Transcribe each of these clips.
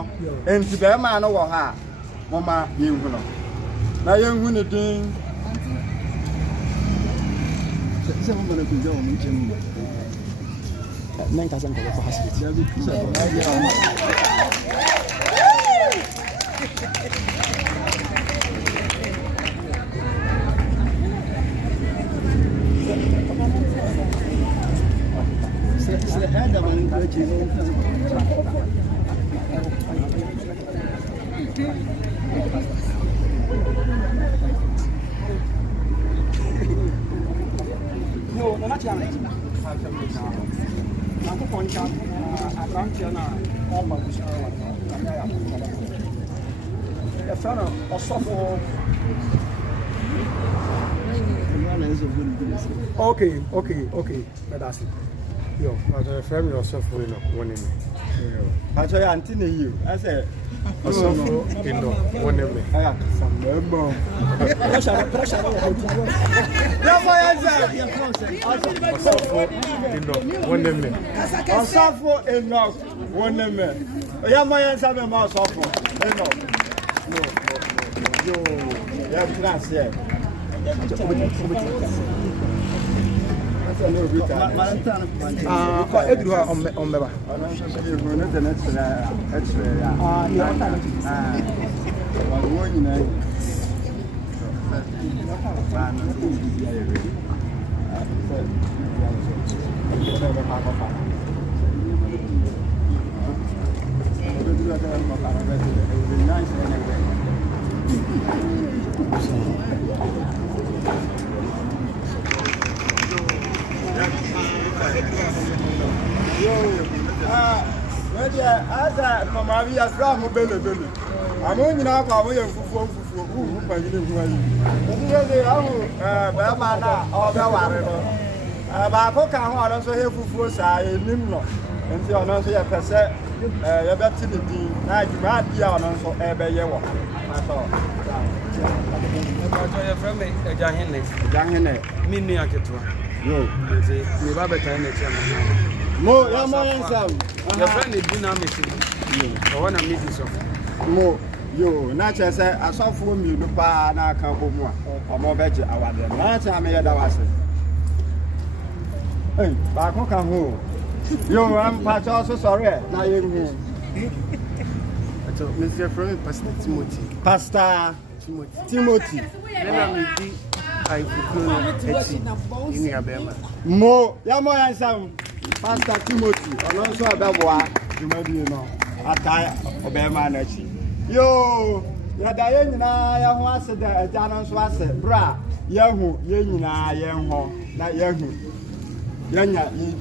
no enti be ma no wo ha mama yenhu no na yenhu ne din se mo na kunja o munchemu nan ka san ko fa hasiti ya bi kusa se hada man da ke no na chama na ko poncha abranche na oba bushawa na ya fana Ɔsɔfo okay that's it yo but from Ɔsɔfo no Woneme acho ya antine you I say Ɔsɔfo no Woneme aya sambo pressure ya Ɔsɔfo no Woneme Ɔsɔfo enough Woneme ya moya sabe ma Ɔsɔfo enough no yo ya class here eduru ha ombeba Asa mama bi asra mo bele amo nyina kwa mo ye fufuo ku panyine hu ayi ndiye de ahu ba ma na o be ware no ba ko ka ho ono so he fufuo sa enim no nti ono so ye pese ye beti ni din na adwuma dia ono so e be ye wo so ba to ye frame ejahene mi nu aketua yo nti me ba beta na chairman mo ya mo ensam your friend is dynamic yo one am meeting so mo yo na che se asofo mi lu pa na aka bomu a omo beje awade na che am ye da wase ba ko ka ho yo am pa cho so sorry na ye hu ato Mr. from Pastor Timothy nena mi di ai fukuru eti ini abema mo ya mo ensam Pastor Timothy ono so abeboa jumadi no ata obema na chi yo ya da ye nyina ya ho ase da aja no so ase bra ya hu ye nyina ye ho na ya hu ya nya yi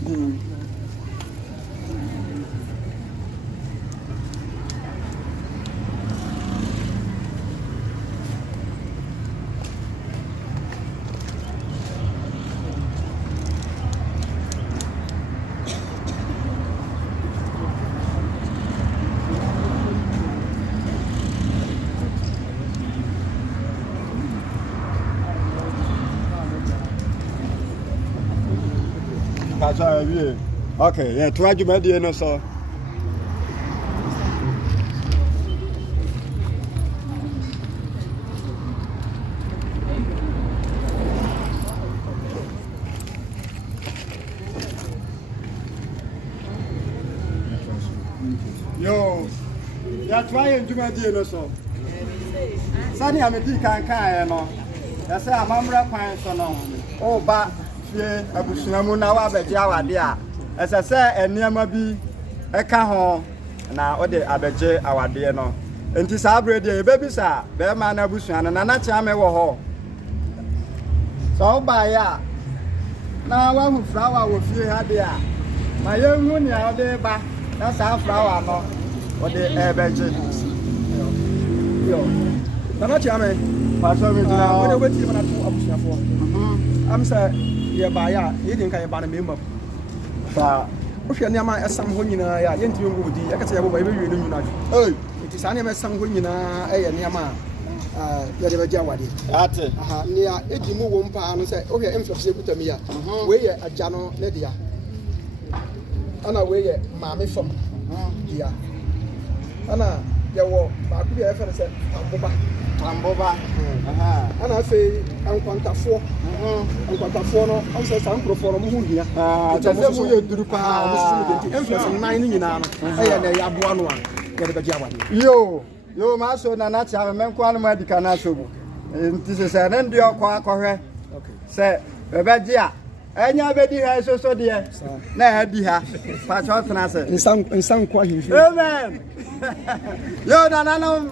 okay, yeah, to adwumadi no so. Yo, ya try adwumadi no so. Sani amedi kan no. Ya say amamra kwan so no. O ba fie abusuamu na wa beje awade a esese eniama bi eka ho na ode abeje awade no enti sa brede e bebi sa be ma na abusuan na na cha me wo ho so ba ya na wa hu flower wo fie ha de a ma ye hu ni a ode ba na sa flower no ode ebeje yo na cha me pa so me na ode weti ma na to abusuafo am say ye ba ya ye din kan ye ba na memba ba o hwe ne ama esam ho nyina ya ye ntimi ngo di yakata ye bo ba ye bewie no nyina iti sa ne esam ho nyina ye ne ama ye de ba ja wade ate aha ne ya edi mu wo mpa no se o hwe emfafise kutami ya we ye aja no ne dia ana we ye maame fam dia ana yawo ba ku ya fa se amboba ana fe ankwantafo no am se san profo no mu hia ta se mu ye duru pa mo se de influence nine ni nyina no na ya aboa no a ya de beji awade yo ma so na na cha me nko anu ma dika na so bu nti se ne ndi okwa akọhwe se bebeji a enya bedi ha so de na ha di ha pa cho tena se nsan kwa hihie amen yo na no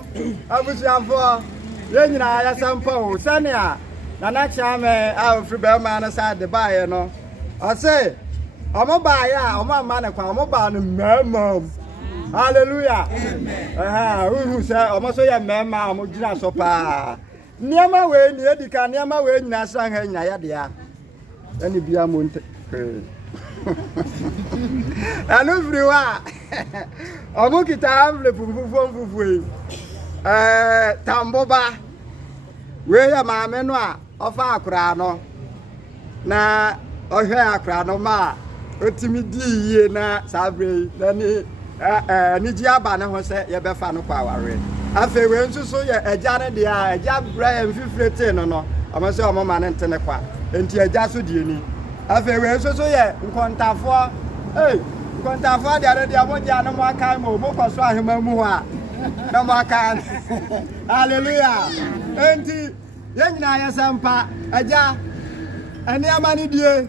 abusuafo ye nyina ya sampa o sane a na na cha me a ofri be ma na sa de ba ye no o se omo ba ya omo ma na kwa omo ba no mama hallelujah amen se omo so ye mama omo jira so pa niama we ni edika niama we nyina san ha nya ya de ya ani bia mo nte anu friwa omo kita amle fufu tamboba we ya maame no a ofa akura no na ohwe akura no ma otimi di yie na sabre na ni ji aba ne ho se ye be fa no kwa ware afi we nsuso ye eja ne de a eja bra ye mfifrete no omo se omo ma ne ntene kwa enti eja so die ni afi we nsuso ye nkontafo nkontafo de ade de amoja no mo aka mo kwaso ahema mu ho a no mo aka hallelujah enti ye nyina ya sampa eja ani amani die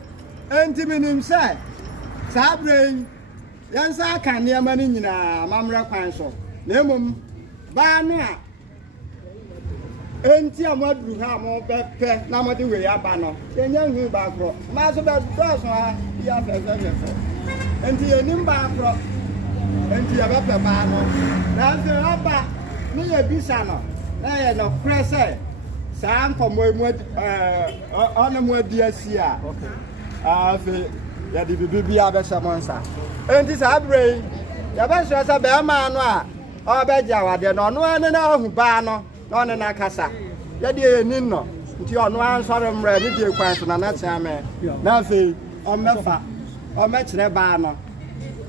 enti minim se sabre yansa ka ne amani nyina mamra kwan so na emom ba no a enti amaduru ha mo bepe na mo de we aba no enya hu ba kro ma so be doso ha ya fe enti enim ba kro enti ya bepe ba no na se aba ni ye bisa no na ye no prese sa nkomo emu ono mu adi asia afi ya di bibi abesa monsa enti sa bre ya be so sa be ma no a obeji awade no no ane na ahu ba no no ne na kasa ya di eni no nti ono ansore mra ni die kwan so na na tia me na afi o mefa o me kire ba no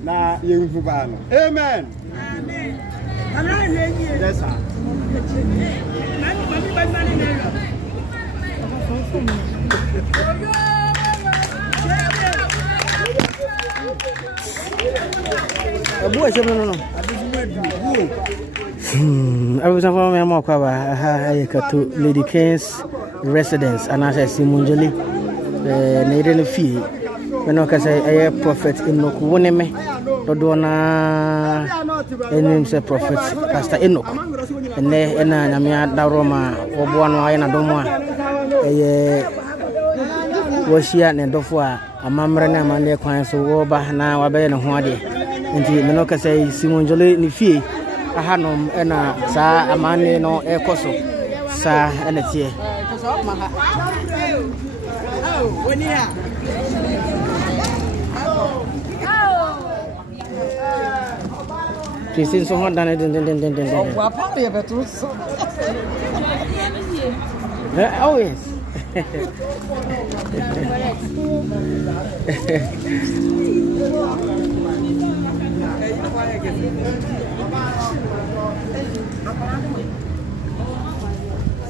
na ye nhu ba no amen yes sir abu ese no I was from Amoako ha kato Lady King's residence and as I see Munjali na Efie when I say prophet Enoch Woneme dodona enim say prophet Pastor Enoch ene na nyame daroma obo no aye na domo wohia ne dofo a amamre na amane kwan so wo ba na wabe ne ho ade nti me no kase Simonjole ni fie ahanom ena sa amane no ekoso sa ene tie Christine so hot dan Wa pa be betu so. Oh yes.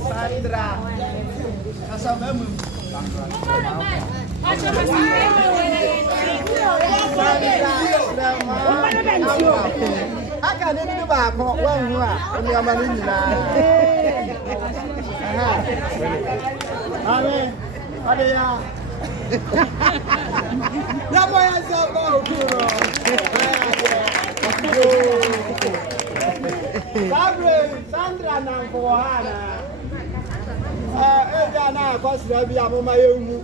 Sandra kasamemu aka ne ni ba ko wan hu a ni amani nyina amen ade ya ya boya so ba okuro Sandra na ko hana eja na kwasira bi amoma yewu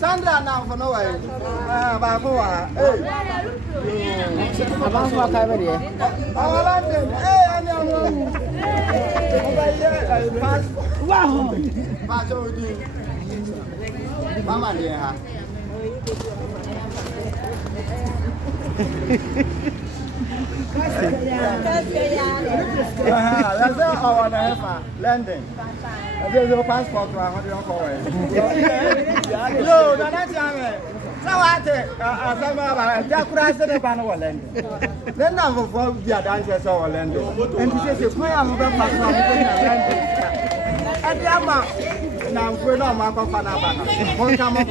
Sandra na for no way ba ko wa Abang wa ka be de awala dem ani amu ba ye pass wow pass odi mama de ha That's all I want to have. London. There's no passport to 100 no, that's young. So I take that crash in the panel London. Then I'm for the dancers over London. And he says, "Why am I going and the amount now we're not my Panama. One come up.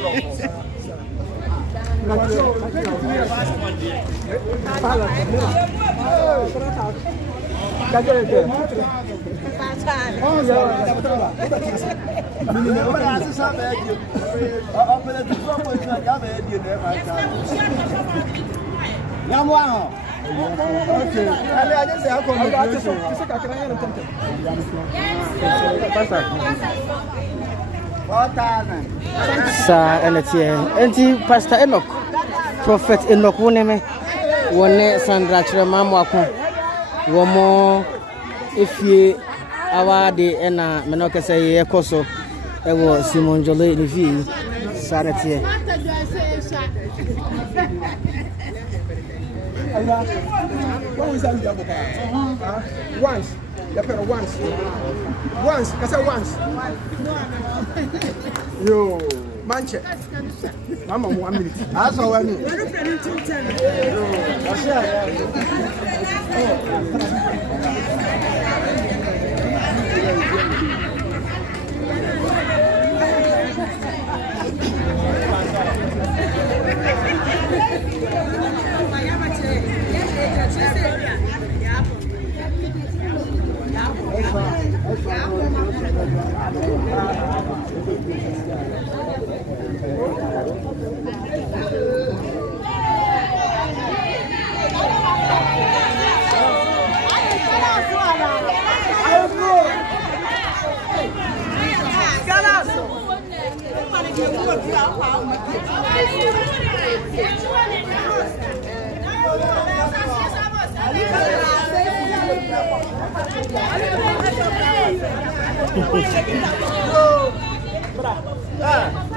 Enti Pastor Enoch, Prophet Enoch Woneme, Wone Sandra Kyeremaa Amoako, Womo Efie Awade ena menoke say ekoso ewo Simon Jole Efie Saretie. Once. Once. I said once. Yo, Manche. I'm on 1 minute. That's all I need.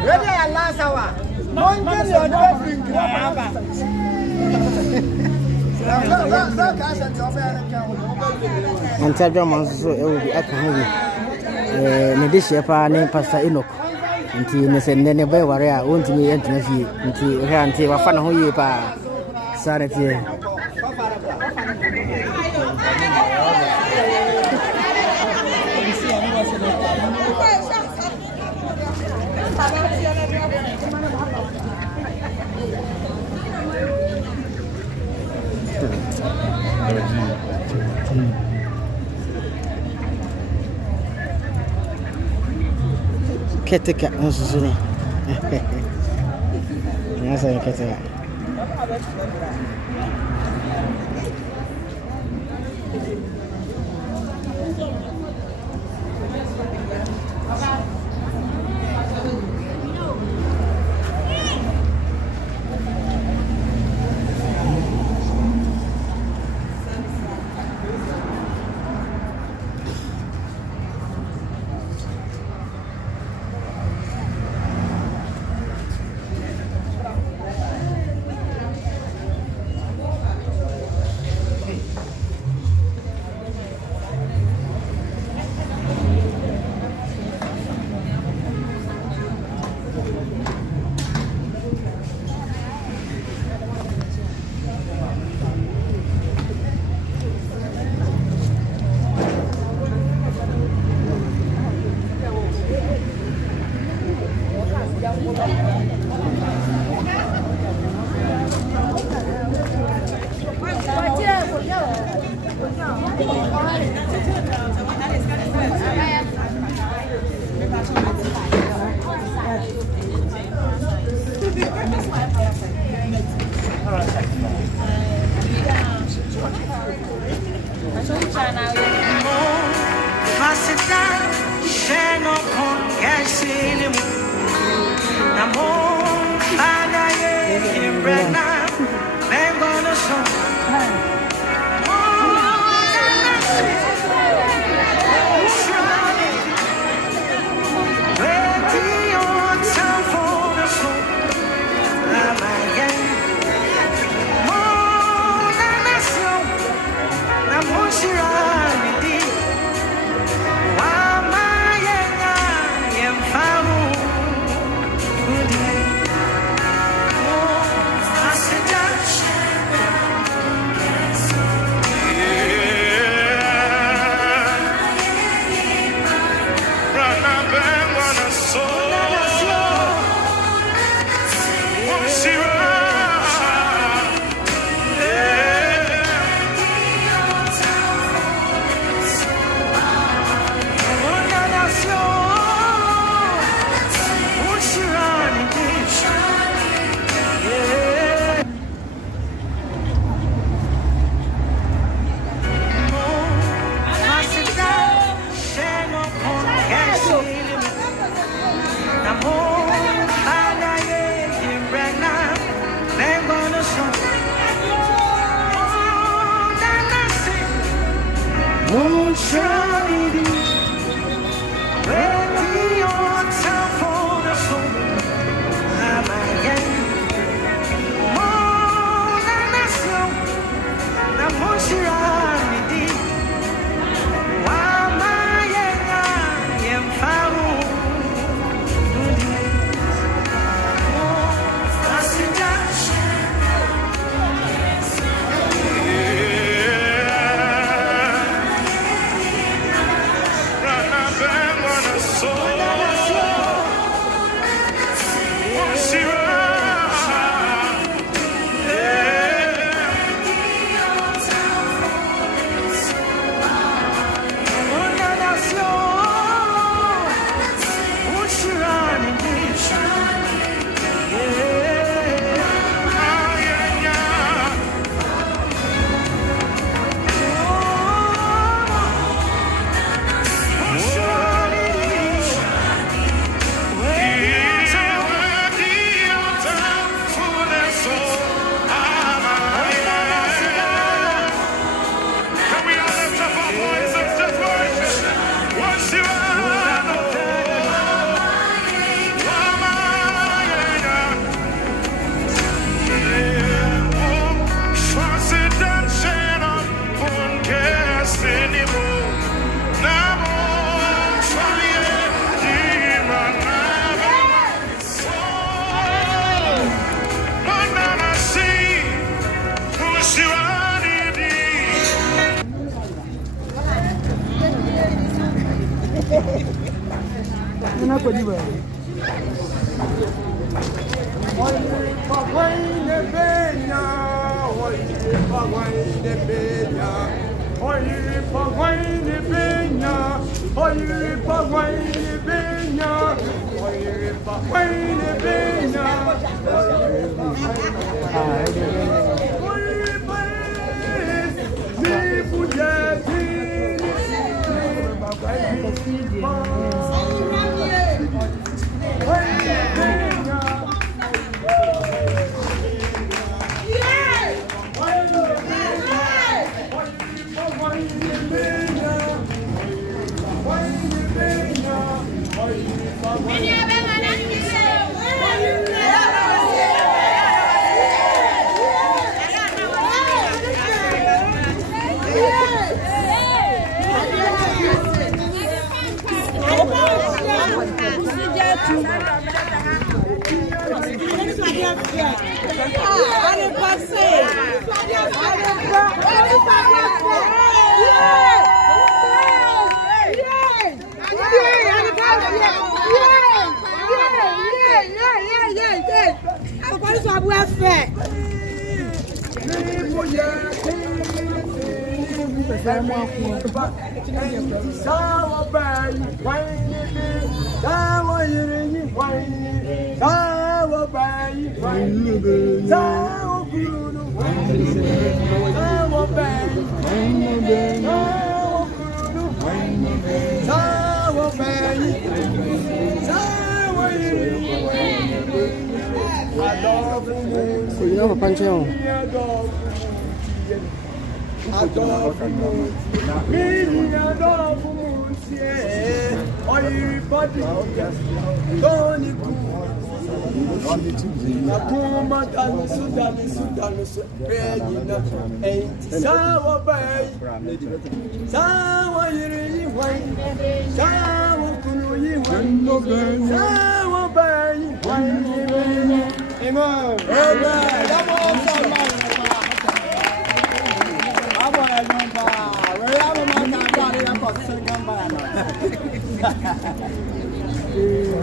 Ready at last hour. Don't get your dog drink. And tell your man so it will be at home. Medisha pa ne Pastor Enoch. Nti ne se ne be ware a wontumi entena fie. Nti he ante wafa na ho yie pa. Saretie. Keteka nsusuni. Nyasa keteka.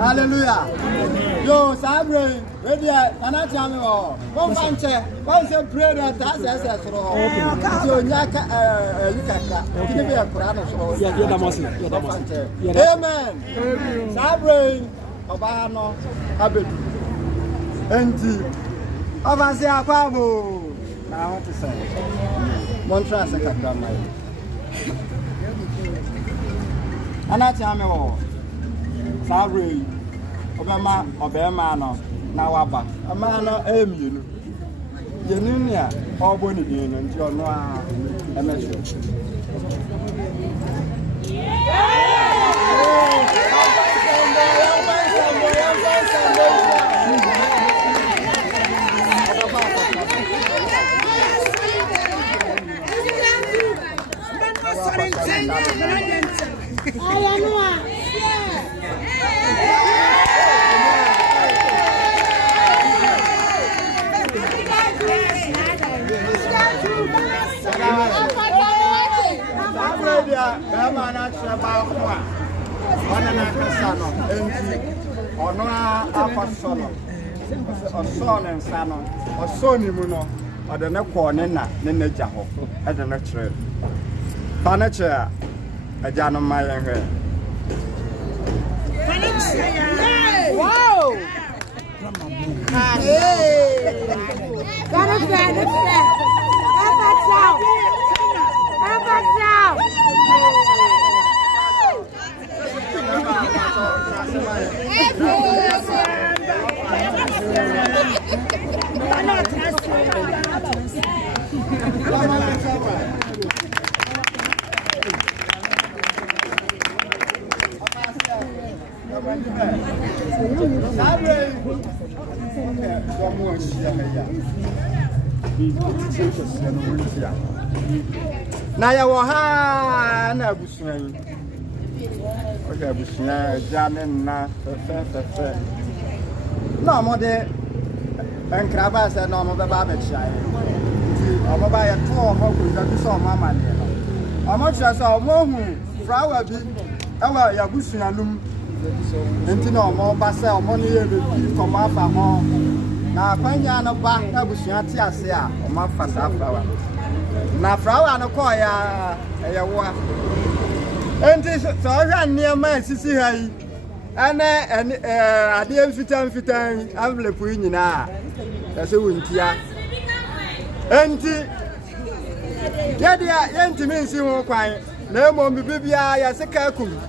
Hallelujah. Yo, Sabre, ready? Can I tell you? One fanche, one say pray that that's SS. So, Yaka, you can be a crowd. Amen. Sabre, Obano, Abed. Enti, Avance Apavo. Now, what to say? Montras and Kakramai. And I tell me. Sabre, Obama, no, now Abba, a man of Emu. Yenunia, all bonny being and your noir, a message. Wow! Now you will have a bushman. Okay, bushman, jamming now. No more there. And Crabas and no more barbecue. I'm about a 2 or more to saw Mamma. How much I saw more flower be our Yabusianum. And to know more Basel money from our home. Now, Panyana back Abusiatia or my fast flower. Now, flower and a choir, and this so I ran near my sissy. And I didn't fit I'm the queen now. That's a winter. And Yanti means you won't quiet. No more baby, I say,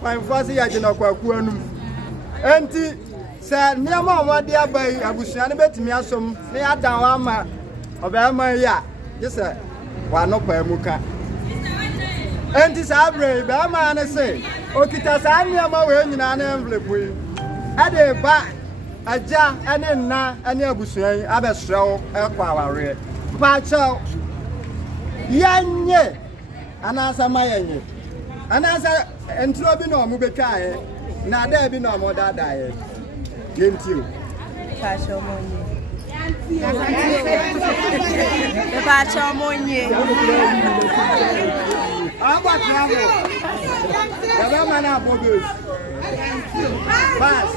my fuzzy, I did not quite. And said, no more, my dear boy, I was trying to bet me some near down of Elma. Yes, sir. Why not by Muka? And this Abre, Bama, I say, Okitas, I near my way in an envelope. At a back, a jar, and then now, and your bushray, I bet show a power. Pacho Yanye, and answer my yen. And answer and Trobino Mubekai, now there be no more that diet. Didn't you? Pacho Monye. The Pacho Monye. I'm what travel. The man are bogus. Pass.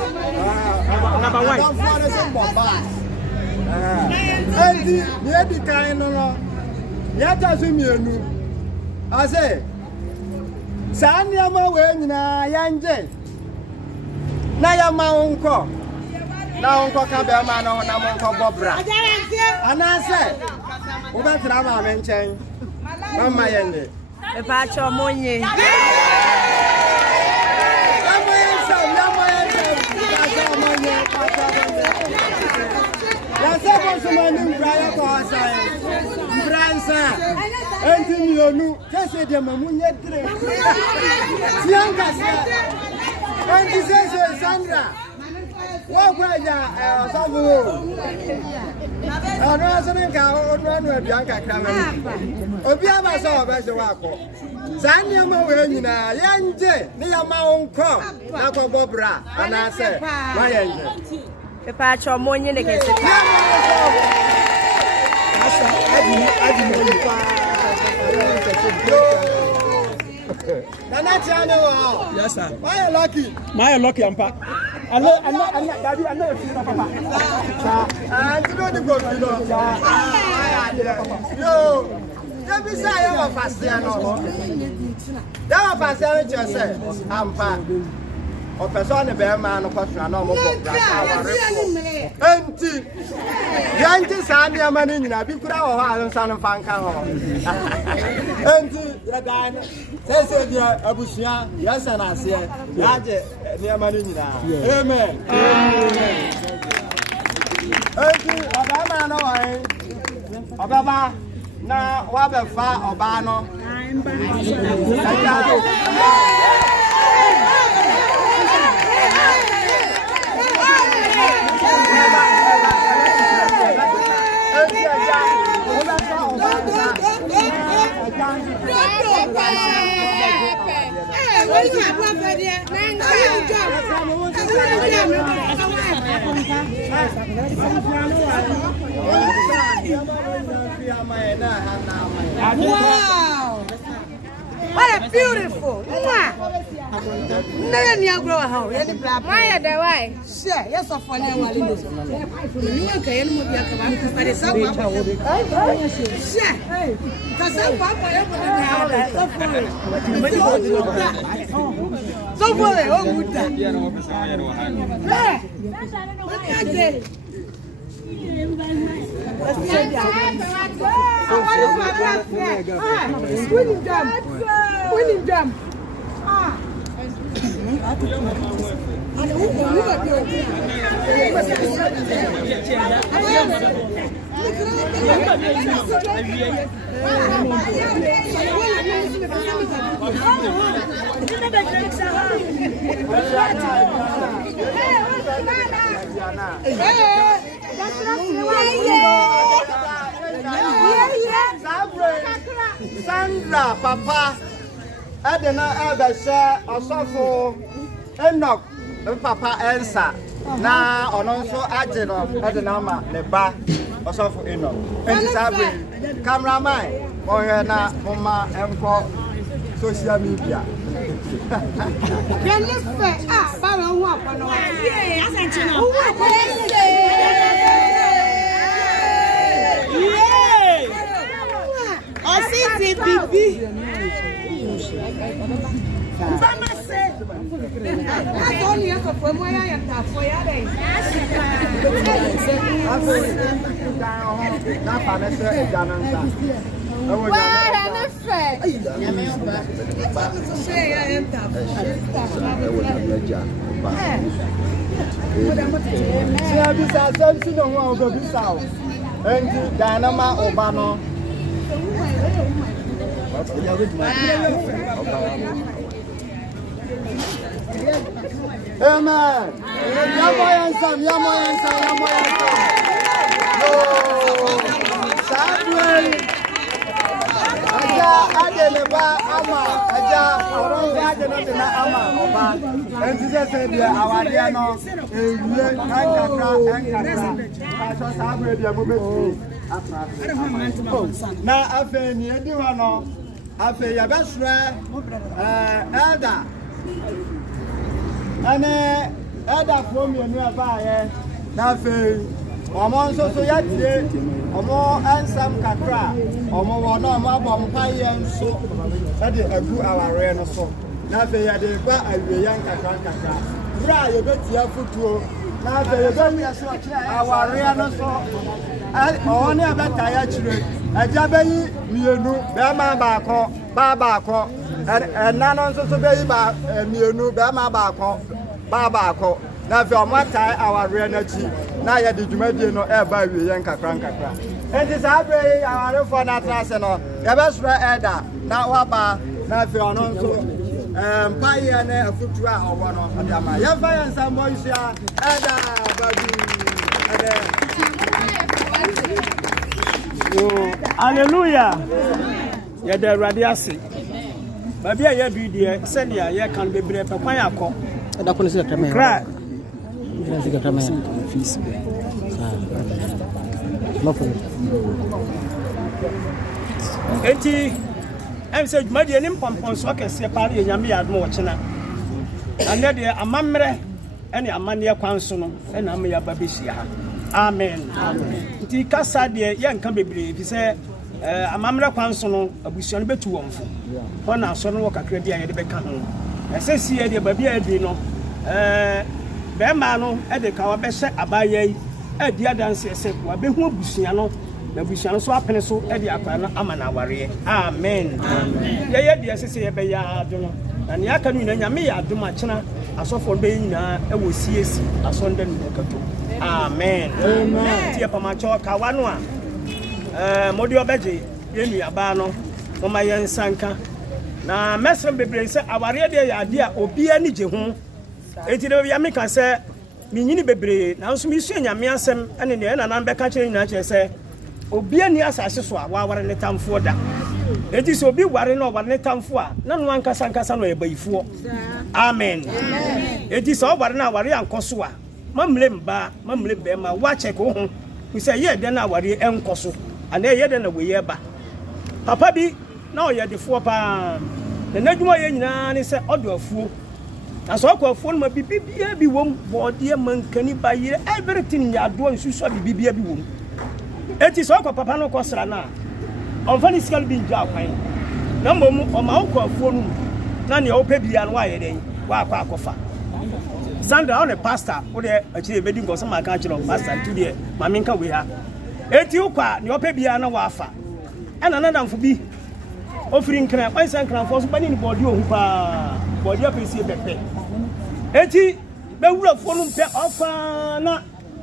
Number one. Don't follow some bombas. And the kind of yet as we knew. I say, Sanya way na Yanje. Naya Maunco. Now, Uncle Cabelman on Amoako Bobra. And I say, what about I mention? On my end. The Pacho Monye. What Graja, Ɔsɔfo? I know something can no Bianca Craven. Obiama saw a better walk. Sanya Mawena, Yanje, near my own crop, Nako Bobra, and I said, my angel. The patch of money against the Yes, sir. Why lucky? My lucky ampa. I know if you're papa. And you know the good, you know. Yo, let me say, I'm a Pastiano. That was Pastiano just said, Ampa. Or person a bear man, or person, no more. Empty. Yanti Sandia Manina, be good out son of Fancan. Empty, the guy says, dear Abusia, yes, and I say, Yaje, near Manina. Amen. Empty, Obama, Obama, now, Wabba Fa, Obano. Wow! What a beautiful! Never near grow a house. Why the way? Share, yes, of one year while in this. You can move your command, but it's up. Share, because I'm Papa. So for it, oh, good time. Winning them. Sandra, Papa, Adena Abasha, Ɔsɔfo, Enoch, Papa Elsa, na Ononso Adeno, Adenama, Neba, Ɔsɔfo Enoch. And Sabre, cameraman, Oyana, Mama, Empo, social media. Amen. Yamoyansam. Sadwe. Aja adeleba ama. Aja oronze adenotena ama oba. Entize se dia awade no ewie kankakra. Aso sadwe dia mobeti. Na afe ni edi ho no. Afe ya besra elder. Ane elder from you abaye na fe omo nso so yatie omo ansam kakra omo wono omo abom paye nso e de agu aware no so na fe ya de gba awie yan kakra bra ye betia futuo na fe ye be aware no so o ne abeta ya chire aja beyi mienu be ma baako baako nano nso so beyi ba mienu be ma baako na fe omata aware na chi na ya de dwumadie no e ba wie yen kakra enti sa abre aware fo na trase no ya be sura elder na waba na fe ono nso mpaeɛ ne afotuo a ɔwɔ no ɔde ama yɛmfa yɛn nsa mmɔ nhyia ɛda badu ɛdɛ hallelujah yɛda awurade ase baabi a yɛdu deɛ sɛdeɛ yɛka no bebree pɛ kwan akɔ ɛda ko ne sɛ kramɛ kra enti ɛm sɛ dwumadie ne mpɔmpɔnsoɔ kɛseɛ paa ne yɛnyame yɛ adom wɔkyena ɛnɛ deɛ amammerɛ ɛne amanneɛ kwan so no ɛna ama yɛaba bɛhyia ha amen nti kasa deɛ yɛnka bebree fi sɛ amammerɛ kwan so no abusua no bɛtu wɔn fo hɔ na asɔ no wɔ kakra bi a yɛde bɛka ho ɛsɛ sie deɛ baabi a adi no bɛrima no ɛde ka wabɛhyɛ abaayɛ yi adi adanseɛ sɛ wabɛhu abusua no na abusua no so apene so ɛde akwara no ama no awareɛ amen yɛyɛ deɛ ɛsɛ sɛ yɛbɛyɛ ado no na nea aka no nyinaa nyame yɛ adom akyena asɔfoɔ no bɛyɛ nyinaa ɛwɔ siesi asɔnda no nyakato amen nti yɛpamakyɛ kawa no a mode ɔbɛgye yɛnnuabaa no moma yɛnsa nka na mɛsrɛ bebree sɛ awareɛ deɛ yɛ ade a obiara ni gye ho enti de bia meka sɛ menyini bebree nanso mesua nyame asɛm ɛne neɛ ɛnanan bɛka kyerɛ nyinaa kyerɛ sɛ obiara ni asase so a waware ne tamfoɔ da enti sɛ obi ware na ɔware ne tamfoɔ a na no ankasa no ɔyɛ bayifoɔ amen enti sɛ ɔware no aware ankɔ so a mamle mba mamle bɛma wakyɛ ko ho sɛ yɛ dɛn na aware ɛnkɔ so ana yɛ dɛn na wɔyɛ ba papa bi na ɔyɛ defoɔ paa na n'adwuma yɛ nyinaa ne sɛ ɔdo afuo na sɛ ɔkɔ afuo no ma bibibia bi wom bɔɔdeɛ mankani bayerɛ everything nyaadoɔ nsusua bibibia bi wom enti sɛ ɔkɔ papa no kɔsra no a ɔmfa ne sika no bi ngya akwan na mmom ɔma wokɔ afuo no mu na nea wopɛ bia no waayɛ dɛn waakɔ akɔfa Sandra on a pastor wode akyire bedi nkɔsɛ ma ka kyerɛ pastor ntu deɛ ma menka we ha enti wokɔ ne ɔpɛ bia na wafa ɛna nadamfo bi ofiri nkran kwansa nkranfo so bani ne bɔde ohu paa bɔde apɛsie bɛpɛ enti bɛwura fo no mpɛ ɔfa na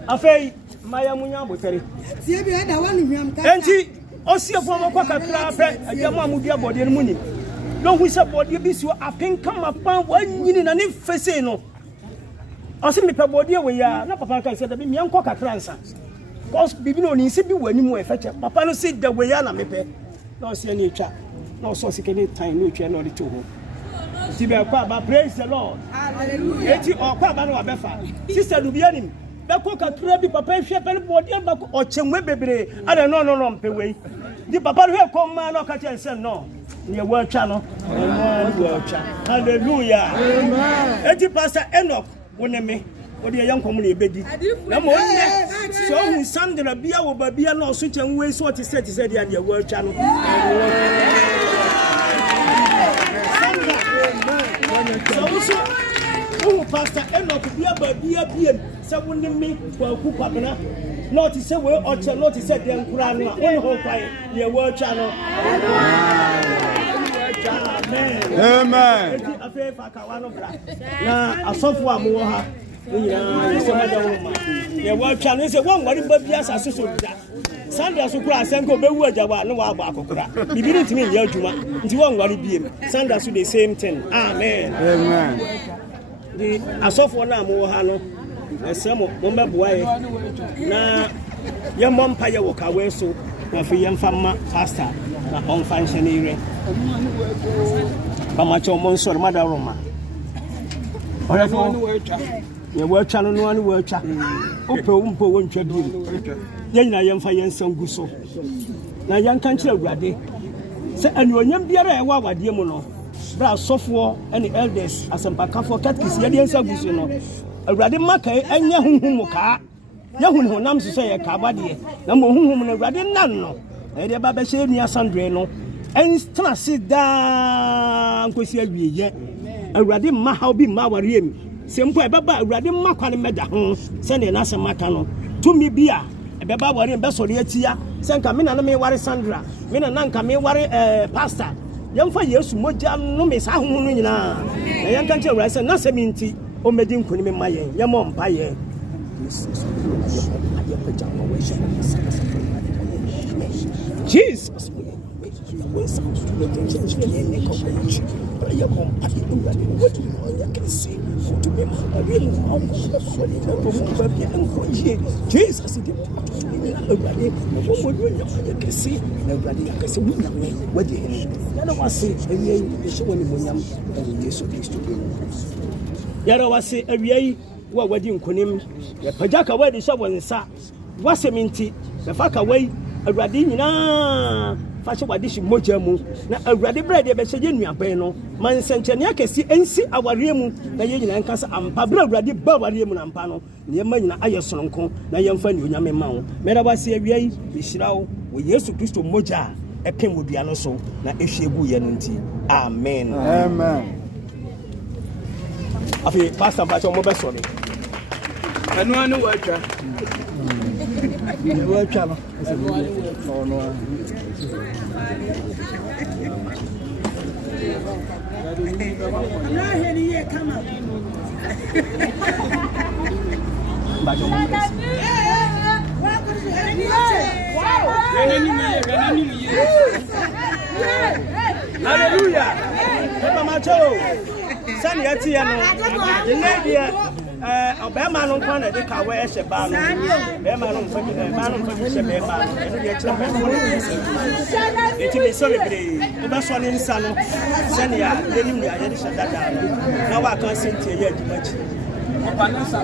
afei maya munya abotare tie bi ɛda wanu hwam ka enti osiefo mɔkɔ kakra pɛ agyamu amudua bɔde no mu ni no hu sɛ bɔde bi si apenka mapa wanyini na ne fese no ɔsɛ mepɛ bɔdeɛ wɔ yi a na papa ka sɛ da bi miɛnkɔ kakra nsa cause bibi no ni nsi bi wɔ anim wɔ ɛfɛkyɛ papa no sɛ da wɔ yi a na mepɛ na ɔsɛ ne atwa na ɔsɛ sika ne tan ne atwa na ɔde to hɔ nti bɛkɔ aba praise the Lord hallelujah eti ɔkɔ aba no wabɛfa sister do bi anim bɛkɔ kakra bi papa hwɛ pɛ ne bɔdeɛ bɛkɔ ɔkyɛnwe bebree ada no mpɛ wɔ yi di papa no hwɛ kɔmma na ɔka kyɛn sɛ no ne wɔ atwa no hallelujah amen eti pastor Enoch Woneme odi ye yankom na ebedi na mo nne so hu Sandra bia wo babia na oso kyen we so ti set dia dia wo atwa no so hu pastor Enoch bia babia biem se Woneme kwa ku kwabena na ti se we oche na ti se de nkura no a won ho kwai ye wo atwa no amen afi fa ka wa no bra na asofo amowo ha ya so ma da wo ma ye wa twa no se won wari ba bia asase so da Sandra so kura asenko bewu agyawa no wa agba akokora bibi ni timi ya adwuma nti won wari biem Sandra so the same thing amen di asofo na amowo ha no esemo mo meboa ye na ye mompa ye wo ka we so na fi ye mfa ma pastor na on function ire Pamacho Monsor Madaroma. Ora no ye wa twa no no wa twa. Ope umpo won twa bi. Ye nyina ye mfa ye nsangu so. Na ye nka nkire awurade. Se anuonyam biara e wa wade mu no. Bra sofo ene elders asempakafo katkis ye de nsangu so no. Awurade maka anya hunhum ka. Ye hunhum nam so se ye ka bade. Na mo hunhum na awurade nan no. E de ba be hye nua Sandre no. Enstra sida nkosi awieye awurade ma ha obi ma ware mi sempo ebeba awurade ma kwane meda ho se ne na semaka no tumi bia ebeba ware be sori atia se nka me na me ware Sandra me na nka me ware pastor yemfa Yesu moja no me sa ho no nyina na yenka nche awurade se na se mi nti o medi nkoni me ma yen yemo mpa ye Jesus When some students Jesus, Yara was a yay, what wedding kunim, the Pajaka wedding someone sa, was a minty, the fuck away, a radina. Fashion what this mojamu, na a radi bread, a Bessadian Peno, Man Santaniaka see and see our remu, the Union and Casa and Pablo Radi Bavarium and Pano, near Mana Ayasonco, Nayam Fan Yame Mount, Medawasi Yay, Bishrao, we used to Christo Moja, a pen would be also, na Eshebu Yanunti. Amen. Amen. Afi Pastor Pacho Mobesoni. And one worker. Worker. Hallelujah. Papa Macho. Sani ati ya no. The lady Obama no kwan de ka we ehye ba no. Obama no mfa ba no mfa hye be ba no. Eno ye kira ba no. Eti me so lebre. Oba so ne nsa no. Sani ya yenim ya ye de shadada no. Na wa kan senti ye adumachi. Opanensa.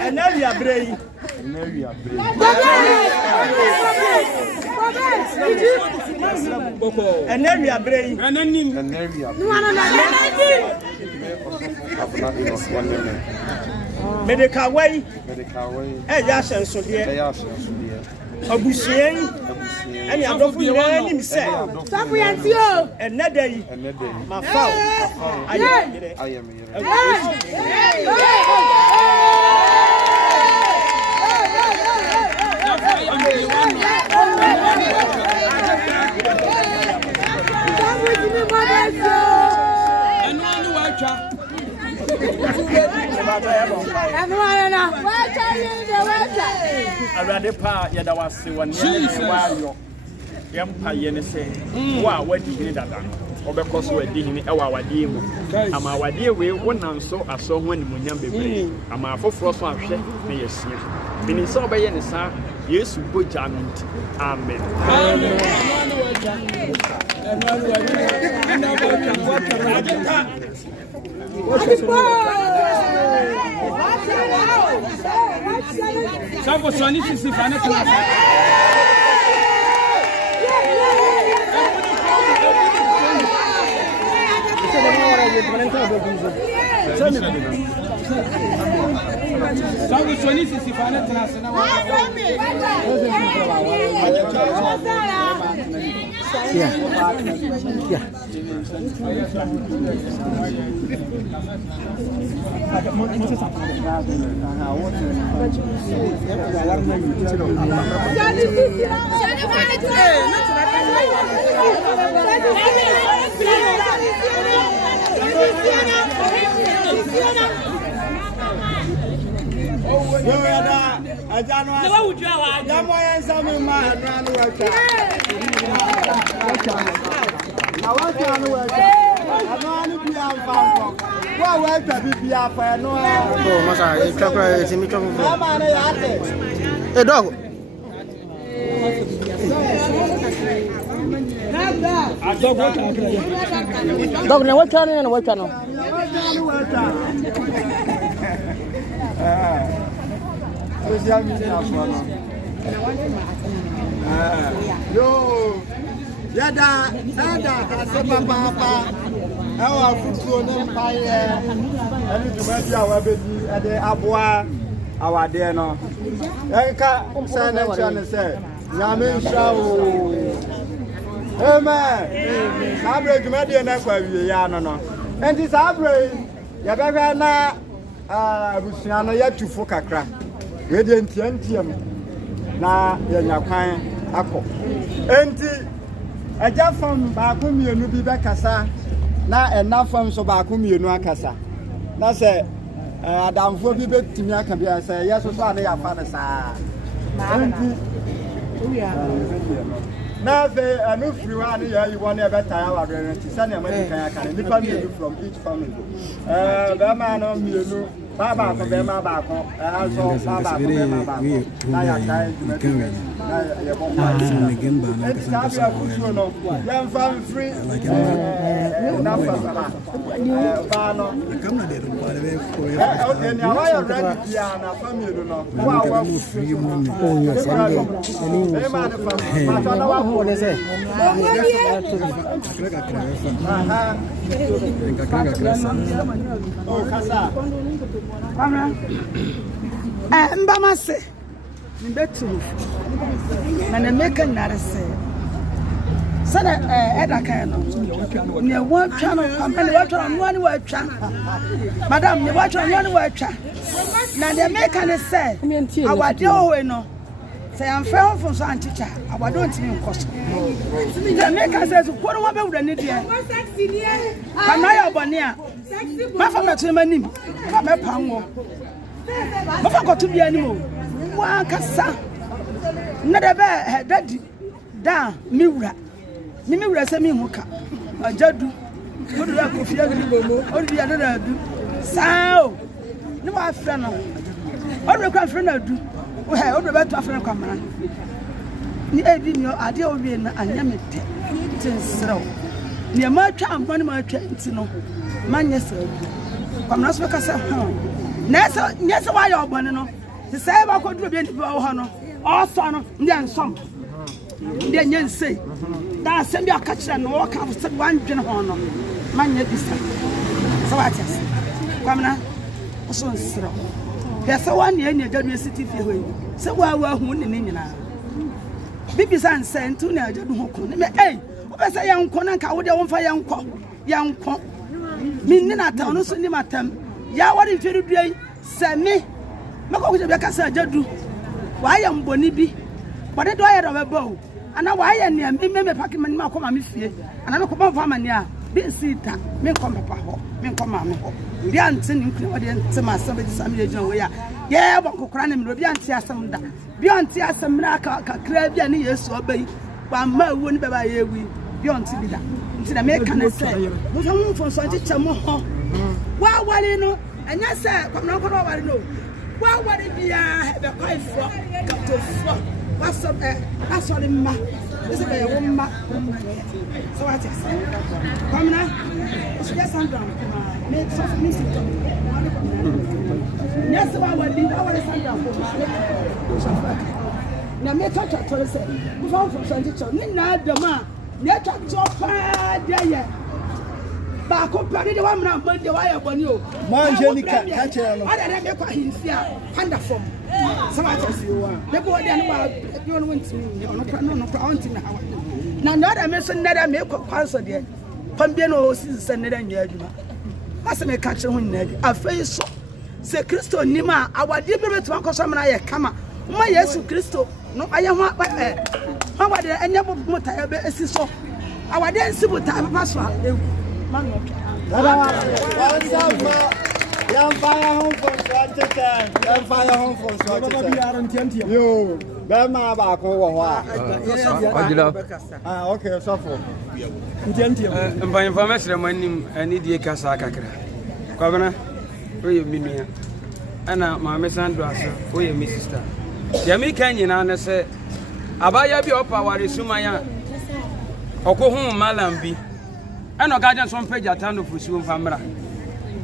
Eneria brei. Eneria brei. Medical way. Ya shenso de. Abusien. Any adofu ire nim se. Sabu yantio. Enedai. Ma fa. Ayem. Arade pa yeda wase wone wayo yempa yene se wa wadi hini dada obekoso wadi hini ewa wadi mu ama wadi we wonam so aso ho animunyam bebre ama afoforo so ahwe na yesia bini so obeye ne sa Yesu boja no nti amen Sabo swani sisi fane class. Sabo swani sisi fane class na wa. Yeah. Dog, now what channel and what channel? Yo, yada, asema papa. Ewa futuo ne mpaye. Ani tumadi awabedi ade aboa awade no. Enka say na chane say, nyame nhwa o. Amen. Abre tumadi na kwa wie ya no. Enti sabre ya bebe na abusua no yatufo kakra. We de entiam na ya nyakwan akọ. Enti aja fam ba ko mienu bi be kasa na ena fam so ba ko mienu akasa. na say adamfo bi betimi aka bia say yes so ane ya fa ne saa na fe anu free one ya you want e better Awareɛ nti sane American aka ne nipa mi from each family be ma no mienu baba ko be ma ba ko also baba ko be ma ba ko na ya kai na ya bo ma na gemba na ka sa no ya fam free na fa ba no kamna de ro ba be ko okay ni awa ready ya na family no wa wa free mo ni o yo sande be ma de fa ma ta na wa ko de se oh kasa Mbamase, Mbetu, and the making that is said, Edakano, near one channel, company, watch on one word channel. Madam, you watch on one word channel. Now the making is said, our dear, no. Say I'm fair from some teacher, I don't even cost. The maker says, what do I build an idiot? I'm not a bonnier. My father to my name, I'm a pango. I got to be animal. One cassa. Not a bad daddy. Da, Mira. Mimira send me muka. A jadu. What do I go for or the other do? Sao. No, my friend. What do I friend do? Well, all the better African camera. Ni edin your idea of being a yamete. So, near my child, one of my trains, no. Man, yes, sir. Come not speak as a home. Yes, why you're born, no. The same I could be in the honor. All son, then some. Then you say, that send your catch and walk out of one general. Man, yet this time. So I just come now. So, sir. There's one year in your city. So, well, who in India? Bibi San sent to near Jadu. Hey, what I say, young Conanca, would you for young Con? Minna town, no send him at them. Ya, what if you do? Send me. Mako with the Becassa Jadu. Why am Bonibi? What do I have a bow? And now why am I near packing my Malcolm and Miss and I'm a common farmer. Be seat, men come up, men come up. The answer to my somebody, some way. Yeah, but Cocranim, Rubian Tiasam, beyond Tiasam, Caribbean, yes, obey. But my wouldn't be by a we beyond Tibida. Into the American say, we come from such a more. Well, what do you know? And yes, sir, come now, what I know. Well, what if you have a quite flock, got to flock? What's up there? That's all in my. This is a woman. So I just come now. It's just down. Make some music. Yes, I want to send down. Now, make touch at all. We found from Santiago. Nina, the man. Let us talk. Yeah. Back up, the one man, but the wire on you. Manjanica, catch it. I don't make him fear. Wonderful. So I just you are. The boy, you don't want me. No, not a messenger that I make a answer there. Pambiano is a net and yard. As I may catch a wind, I face so. Say Christo Nima, our dear to Uncle Samana, come. My yes, Christo. No, I am what how are the any motor ever so? Our then civil time password. Young fire home for Swatch. Young fire home for Swatch. You, Bema Bako. Okay, Suffolk. And by information, my name, I need the Casacra. Governor, where you mean me? And my Messandra, where you, Mrs. Star. Yami Canyon, and I say, Abaya be up our Sumaya. Oko home Malambi. And no guidance on page at Tano for Sum Famra.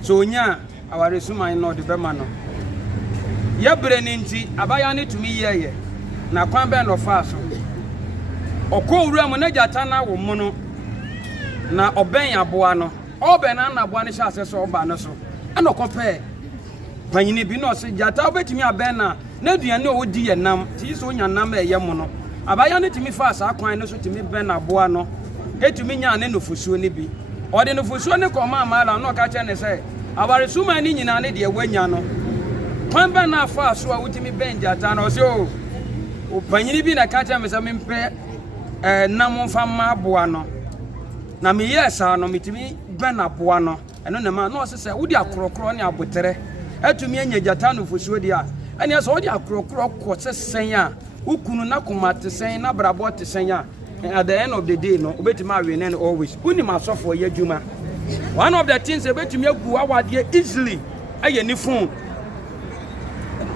So, yeah, our resume no the Bemano. Yabraninti, Abayani to me, ye. Na kwamba no faso. Oko ura moneja tana wo mono. Na oben aboa no. Oben na aboa ne sha aseso oba no so. Ana compare. Panyini bi no se jata obetimi aben na aduane o di ye nam. Ti so nya nam e ye mo no. Abayani timi fa asa kwan no so timi ben aboa no. Etumi nya ne no fusuo ne bi. Ode no fusuo ne koma amala no ka che ne se. Abare suma ni nyina ne de wanya no. Kwamba na fa so a wutimi ben jata no se o. O panyini bi na ka che me se mempe nam mfa ma aboa no. Na me yesa no mitimi ben aboa no. ɛno na ma no ɔse sɛ wode akorɔkorɔ ne abotere atumi anya gyata no fosuo di a ɛne sɛ wode akorɔkorɔ kɔ sɛ sɛn a wokunu na koma te sɛn na brabɔ te sɛn a at the end of the day no obetumi awe ne always unim asɔfo yɛ adwuma one of the things obetumi agu awadeɛ easily ɛyɛ ne phone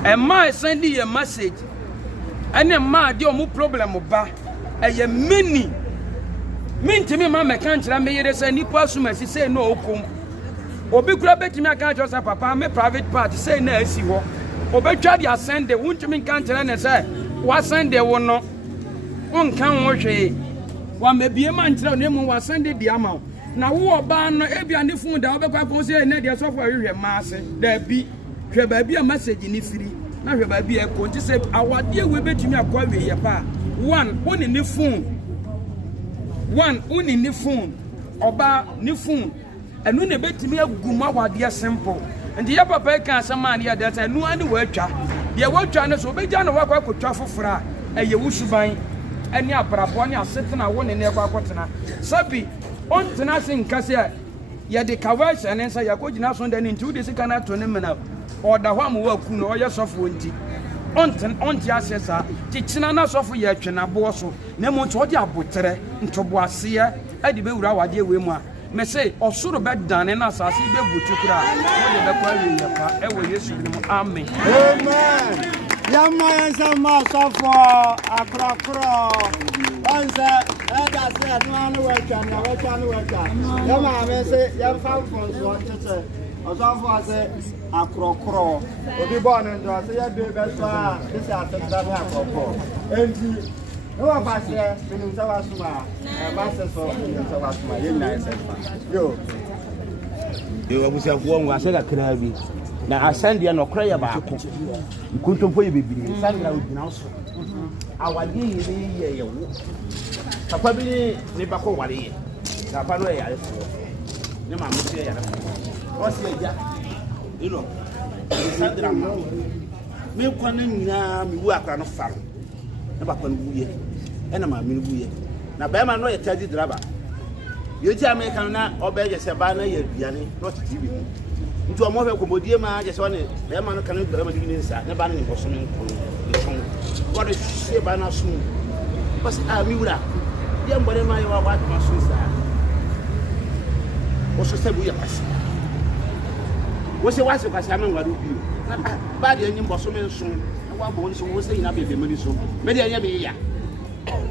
ɛma send you a message ɛne ma de ɔmo problem ba ɛyɛ many mintimi ma meka nkyerɛ me yere sɛ nipa asumasi sɛ no okom obi kura betumi aka kyerɛ sɛ papa me private part sɛ na asi hɔ obetwa de asend de wontumi nka nkyerɛ ne sɛ wa send de wo no wonkan wo hwee wa mabie ma nkyerɛ ne mu wa send de ama na wo oba no ebia ne fun da obekwa kon sɛ ne de sɔfo ahwehwɛ ma ase da bi hwɛ ba bi a message ni firi na hwɛ ba bi e kon ti sɛ awade we betumi akɔ awie yɛ pa one woni ne phone oba ne phone enu ne betumi agu ma awade simple ndi ya papa e kan asɛm an ya da sɛ nu ani watwa de watwa ne so obegya no wakɔ akotwa fofora ɛyɛ wusuban ɛne abrabɔ ne asetena wo ne ne kɔ akɔtena sabi on tena sin kase ya de kawasha ne nsa yakogina so ndani nti wode sika na to ne mena oda hɔ amu waku no ɔyɛ sɔfo nti on ti asesa ti kyina na sɔfo yɛ twena bo so na mo nti ɔde abotere ntobo aseɛ ade be wura wade we mu a me say ɔsoro bɛ dane na asase be butu kura wode bɛ kwa wi yɛ pa ɛwɔ Yesu ne mu amen amen yamma yansa sɔfo akrakro onse eda se anu wetwa na wetwa yamma me say yamfa fonso tete ɔsɔfo ase akrokro obi bɔ no ndo ase yɛ de bɛso a disi ateta na akrokro enti no wa pasɛ minun sa wasuma ba se so minun sa wasuma yɛ nyina ɛsɛ yo abusiafo ngo ase kakra bi na asɛndeɛ no kora yɛ baako nkontompo yɛ bebiri sandra odina so awade yɛ wo papa bi ne bako ware yɛ papa no yɛ yare fo ne ma mo yɛ yare fo ɔsi agya ilo sandra mo me kwana nyina me wu akra no faro ne papa no wuye ɛna ma me no wuye na bɛma no yɛ taxi driver yɛti America na ɔbɛyɛ sɛ ba na yɛ biane not TV nti ɔmo hwɛ komodie ma agye sɛ ɔne bɛma no kan bɛma di nsa ne ba no ne bɔso no nkono wɔde hye ba na so bɔs a mi wura yɛ mbɔre ma yɛ wa wa ma so sa o so sɛ bu yɛ kwasi wo se wase kwasi ama ngwado bio na ba de nyim bɔso me nso na wa bɔ nso wo sɛ ina bebe mani so me de anya be ya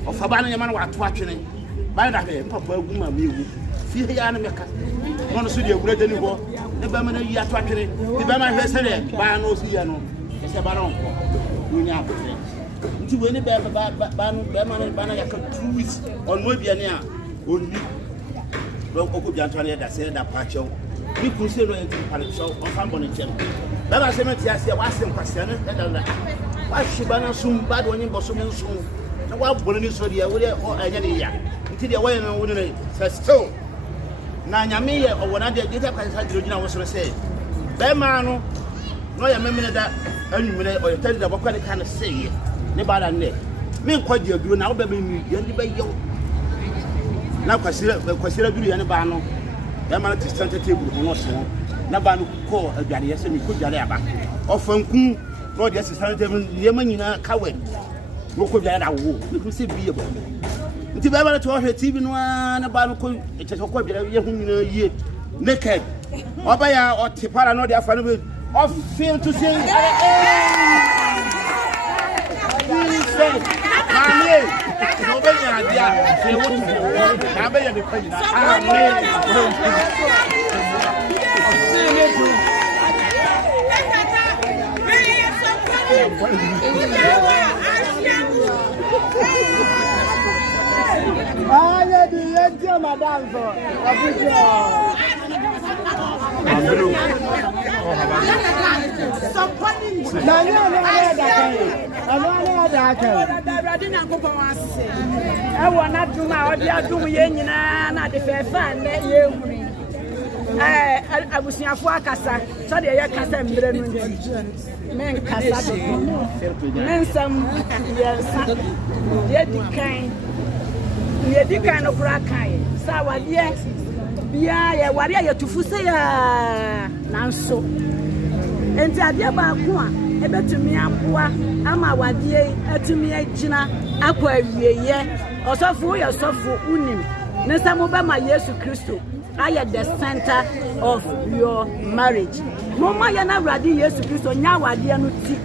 ɔfa ba no nyama no wa to atwene ba da be papa agu ma me ewu fi ya na meka no so de awura dani ho ne ba ma na yi ato atwene ti ba ma hwɛ sɛ de ba no so ya no ɛsɛ ba no nko ni akotre nti we ne ba no ba na ya ka 2 weeks on mo bia ne a onni ro okɔ bia ntware da sɛ da pa kyɛw ni kun se no yɛ tin pare kyɛw on fa mbɔ ne kyɛm ba ba sɛ me ti ase wa asɛm kwasɛ ne da wa hye ba na sum ba de onye bɔ so me nso na wa bɔ ne so de wo de anya ne ya nti de wɔyɛ no wo ne sɛ still na nyame yɛ ɔwɔna de geta kan sa diro gina wo so sɛ bɛ ma no no yɛ memene da anwumene ɔyɛ tadi da bɔkɔ ne kan sɛ ne ba da ne me nkɔ di aduro na wo bɛ me ni yɛ de bɛ yɛ na kwasira duru yɛ ne ba no bɛ ma no te center table ho no so na ba no kɔ aduane yɛ sɛ ne kɔ duane aba ɔfanku no de center table yɛ ma nyina kawe wo kɔ duane da wo me ku sɛ bi yɛ bɔ nti bɛba no to hwɛ TV no na ba no kɔ kyekɔ kɔ bia yɛ hu nyina yie naked ɔbɛya ɔte para no de afa no be ɔfeel to say amen no be nya dia se wo na be yɛ de kwa nyina amen Aye di yentia madam so. Abuja. Abulu. Nani ana da kai. Ana da kai. Awurade Nyankopɔn ase. Ɛwɔ na dum a ɔde adum yɛ nyinaa na de fɛfa ne yɛ huri. Abusuafo akasa. So de yɛ kasa mbrɛ no ndi. Men kasa de. Men sam yɛ sa. Yɛ di kan. Yɛ di kan no kura kan. Sa wadeɛ bia ye ware ya tufu se ya nanso enti ade ba ko a ebetumi aboa ama wade atumi agina akwa awieye Ɔsɔfo ya Ɔsɔfo Woneme ne samo ba ma Yesu Kristo aye the center of your marriage mama ya na Awurade Yesu Kristo nya wade no ti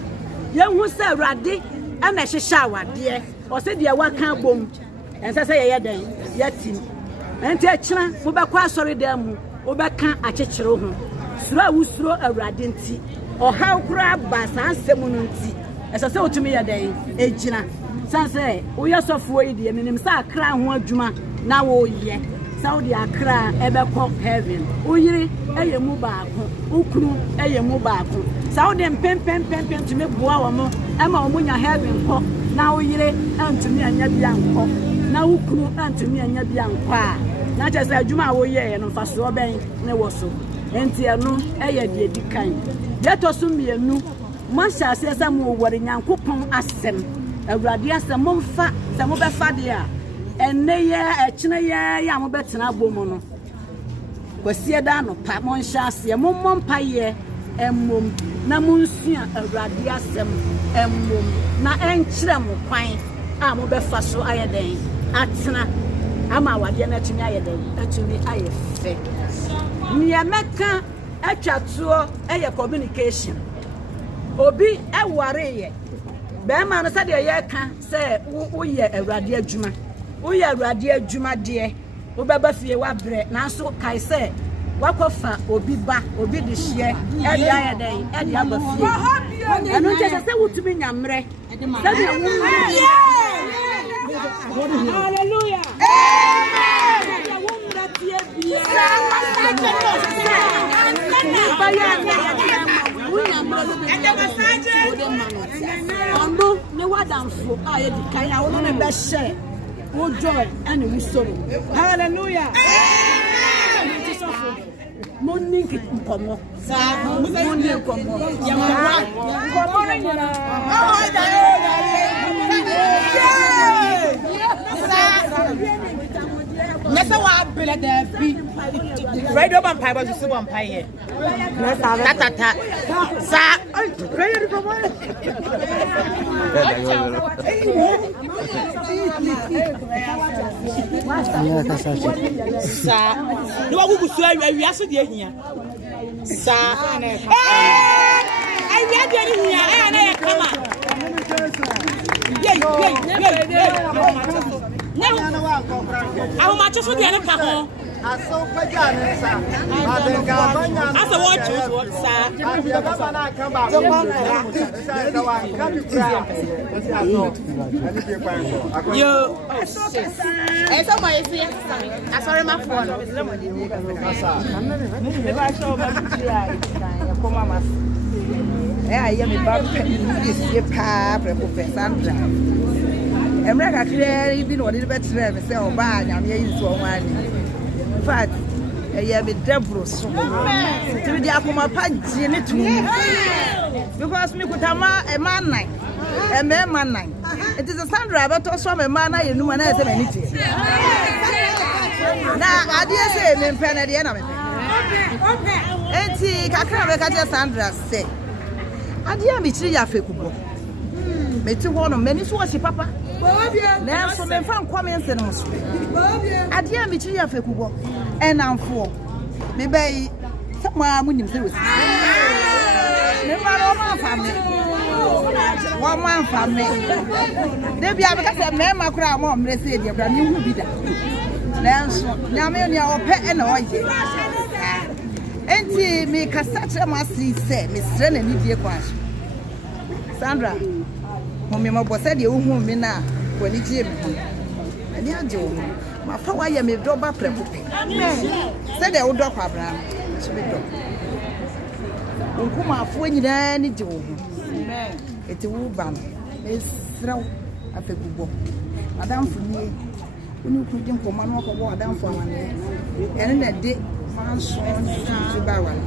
ye hu se Awurade ana hyehya wade o se de waka bom ense se ye den yatim enti akira mo be kwa asori dan mu o be kan akyekyere ho suro awusuro Awurade nti o ha kura ba san semu no nti ense se otumi ye den ejina sanse wo Ɔsɔfo yi de menim sa akra ho adwuma na wo ye Saudi Akra ebekọ heaven uyiri eyemu baako ukuru eyemu baako Saudi pempem tumi boa wo mo ema wo nya heaven kọ na uyiri antumi anya bia nkọ na ukuru antumi anya bia nkọ a na chese adwuma wo ye no faso ben ne wo so enti eno eye de edikan yeto so mienu mo hyase esa mo wore Nyankopon asem Awurade asem mo mfa se mo befa de a enne ye echine ye ya mo betena bomu no kwasie da no pa mo nhyase mo mompa ye emmom na mo nsua Awurade asem emmom na enkyere mo kwan a mo befa so ayeden atena ama wade na tumi ayeden atumi ayefe niye meka atwato eye communication obi eware ye be ma no sade ye ka se wo ye Awurade adwuma Uya Awurade adwuma de wo beba fie wa bre nanso kai se wakofa obi ba obi de hye e de ayeden e de aba fie eno nche se wutumi nyamre sade hallelujah Ondo ne wadamfo aye di kan ya wono ne be share wo joy and we sorrow hallelujah morning nkomo morning nkomo Nessa wa bele da bi. Radio vampire was so vampire. Ta. Sa. Radio vampire. Sa. No wa gugu so awia so de ahia. Sa. Awia de ahia e na ye kama. How much is the other couple? I saw Pajanesa. I saw what you want, sir. You, I saw my I saw my phone. I am about to America clear even what it better say oh bad I'm here to one. In fact, I am a devil so. To be the akoma paji ne to me. Because me kutama a man nine. A man nine. It is a Sandra but also a man I knew and I said anything. Now I dare say me pen at the end of it. And see Kakra Sandra say. I dear me tree ya fekubo. Me to one of many so was papa. Now, so men found comments and also. I dear me, you have a cubo, and I'm for. Maybe someone wouldn't do it. Never one family. One family. They be able to say, Mamma Crown, Mom, let's say, but you will be there. Now, me, your pet and oil. And see me, Cassatra must say, Miss Ren and Lydia Quash. Sandra. Mommy, my boss said you won't be now when it's him. And you do. My power, you may drop up. Said the old dog, Abraham. Unkuma, when you need to. It's a woman. It's throw a figure. Madame for me. When you could jump for man walk over down for one day. And in that day, man sworn to Barrel.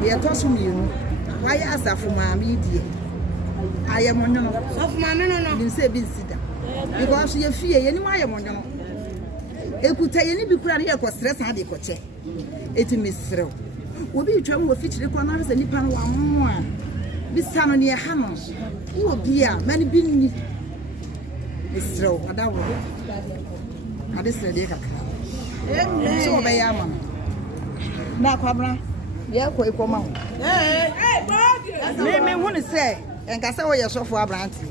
We are tossing you. Why ask for my media? I am on of my men, no, say, because you fear anyone. ekuta yeni bi kura ne yɛ kɔ stress ade kɔkyɛ eti mesrew obi twam wo fikyire kɔ na sɛ nipa no wa mo a bisa no ne ha no wo bi a mani bi ni mesrew adawo ade sɛ de kakra so obɛyɛ ama no na kwabra yɛ kɔ ikɔma ho me hu ne sɛ enkasa wo yɛ sɔfo abrante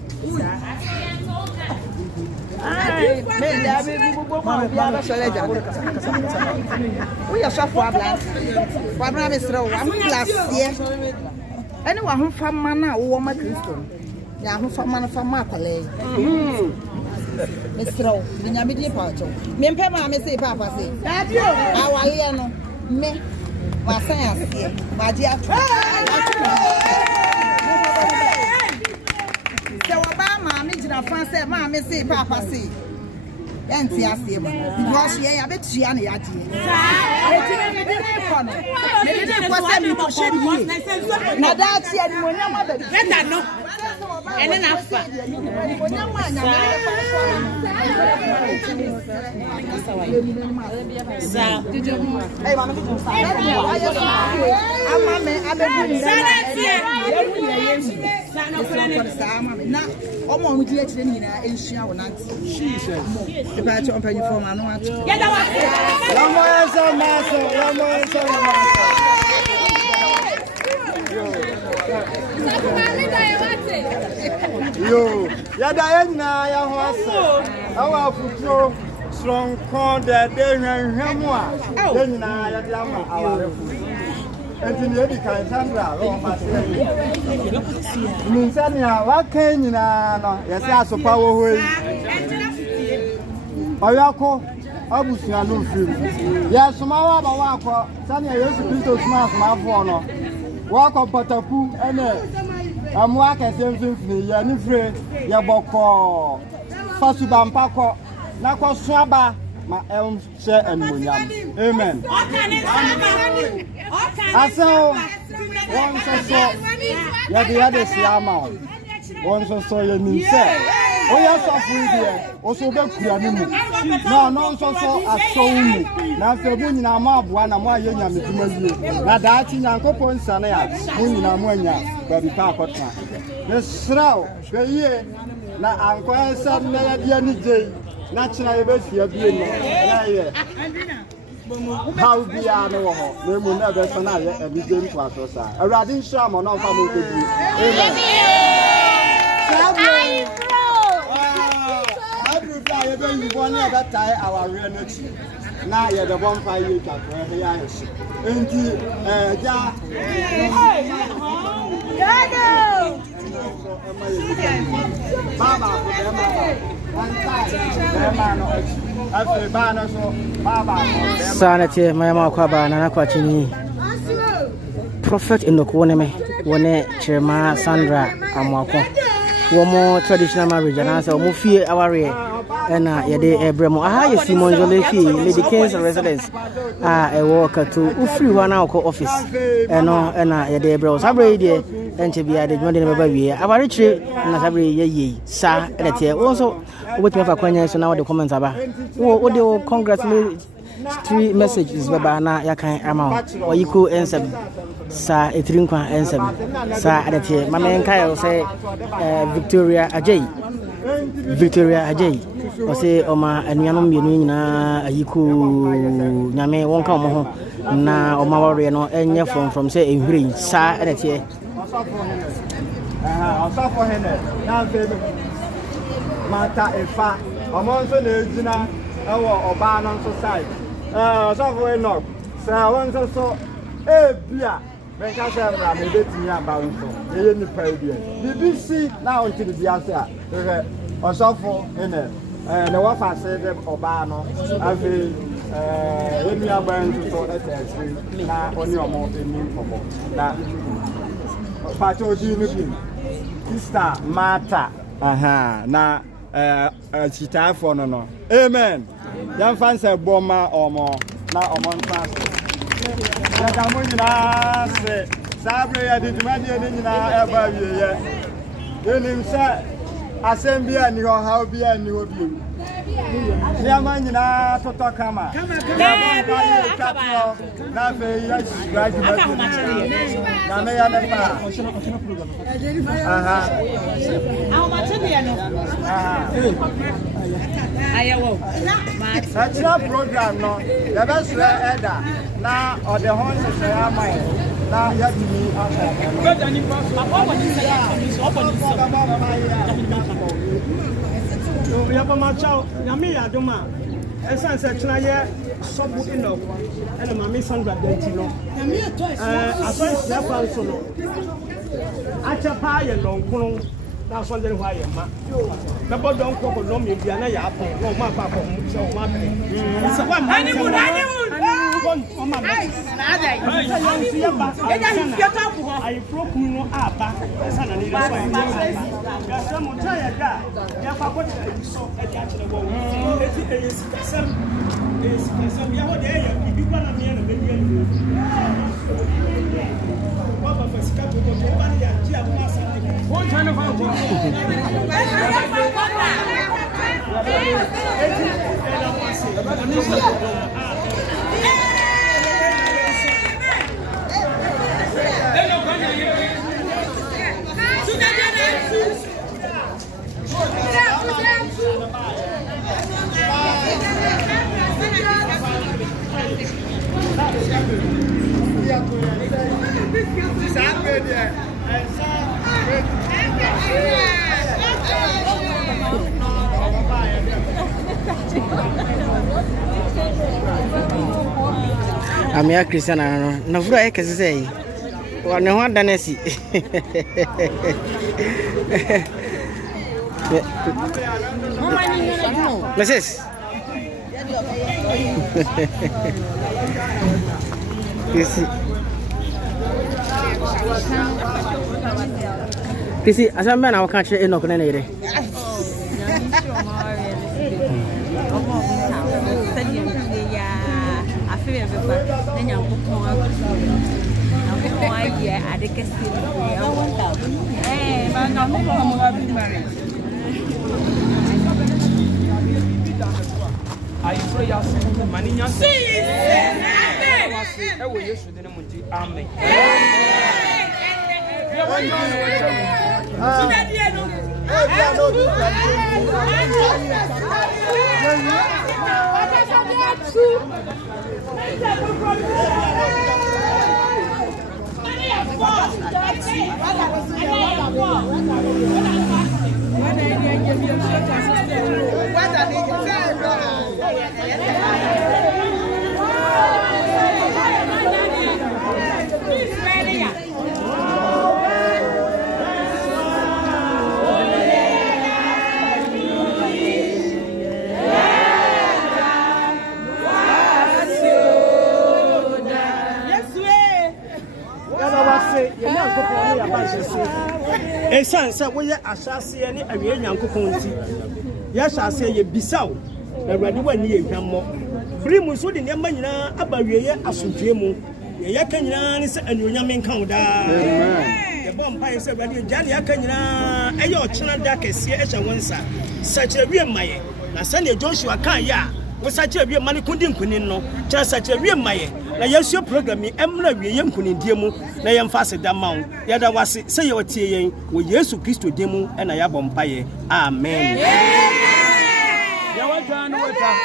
ai me da be bi gbogbo ma bi aba so leja wo yɛ sɔfo abrante kwabra mesrew am class ye ɛne wa ho fama na wo ma Kristo ya ho fama na fama akɔlɛ mesrew binya me die pa cho me mpɛ ma me sei papa sei awale no me wasan asie maji ato se wa ba ma me jina fan se ma me sei papa sei enti asie ba because ye ya betua na ya die me de ko se mi ko sheri na da ti ani mo nyama ba beta no ene na fa sa ai mama ki sa ama me abedu sa no frene sa mama na omo mu di akire ni na enhia wo nanti Jesus e ba che ompanyi form anu ato ya da wa la mo enso maso yo ya da na ya ho asa awa futuo strong con de hwenhwem a de nyina ya de ama awarefu enti ne di kan Sandra ro fa se ni sania wa kan nyina no ya se asopa wo hoi oyako abusua no firi ya soma wa ba wa akọ sania Yesu Kristo soma asoma afọ no wa akọ pataku ene Amoako semfimfini ya nifre ya boko fasuba mpako na ko soaba ma she enmonyam amen aso won so ya de siama won so ya nimse o ya sofo ide o so be kura ni mu no so aso mu na febu nyina ma aboa na mo aye nya meduma wie na da chi nyankopon nsane ya mo nyina mo anya ba bi ka akotwa nesrao beye na ankoensa na ya dia ni je na china ye be fia bie no na ye how bia no ho na mu na be so na ye e bi je nto aso sa awrade nsha mo na mfa mo ko bi amen ye be yibo na be tai Awareɛ no chi na ye de bomfa ye twa ko he ya yeshi enti ja Sanate Mayama Kwaba na Kwachini Prophet Woneme wone Kyeremaa Sandra Amoako womo traditional marriage and answer womo fie Awareɛ na yede ebremo aha yesi monjole fie Lady King's residence ewo kato ufiri wana ko office eno na yede ebremo sabre de enche bia de dwonde na baba wie abarekire na sabre ye sa edete wo so obetumi fa kwanya so na wo de comment aba wo de congratulate 3 messages baba na yakan ama wo yiko ensem sa etirinkwa ensem sa edete mama enkai say Victoria Ajay o say o ma anuanom mienu nyina ayiko nyame wonka mo ho na o ma Awareɛ no enye from say ehwire sa edete Ɔsɔfo hene na mfe mata efa ɔmo nso na ejina ɛwɔ ɔbaa no nso side ɔsɔfo eno sɛ wɔn nso so ebia benka sɛ mra me betimi aba nso ye nipa ebia BBC na on tiri bia sɛ a ɔsɔfo hene na wafa sɛ de ɔbaa no ave emi aba nso so ɛtɛsi na oni ɔmo eni ɔmo na pato di no bi Sister Martha na chita for no amen yan fancy boma omo na omo nfas ya ka mo nyina se sabre ya di dwuma di ni nyina eba wie ye enim se asem bia ni ho ha bia ni ho bi Nneɛma nyinaa totɔ kama. Na afei yɛhyira adwuma na meyɛ ne paa. Ɛkyerɛ program no yɛbɛsrɛ ɛda na ɔde ho nhyehyɛeɛ ama yɛ na yɛatumi akɔ. Yabamacho, Yami Adoma, and Sunset China, Sobu Enoch, and Mammy Sandra Dentino. I saw Japan Solo. Achapa and Long Kong, now Sunday why a man. The boy don't cook no me, Diana Yapo, no my papa, so my it's a one honeymoon. I broke no up, son, and there's some tired guy. So at the actual wall, it's some day, you run a man a million. Papa for Scott, one kind of I'm a Christian. No, I can say, well, no one done see. Mrs. Kisi, as a man, I can't say no can any. I pray us money yes. I will use the name Amen. A son said, we are assassin any a real young coconti. Yes, I say ye bisau, a ready one year more. Primus would in your money about ye as you dream. Yakan is a new young count. The bonfire said, Ready, Johnny Yakan, and your channel dark as here as a one sir. Such a real Maya. Now, Sunday Joshua can't ya. Was such a real money couldn't no, just such a real Maya. Na yes your program me emna wie yem kuni diemu na yem fase da mawo ya da wase say ye watie yen wo Yesu Kristo demu na ya bompaye amen ya wata no wata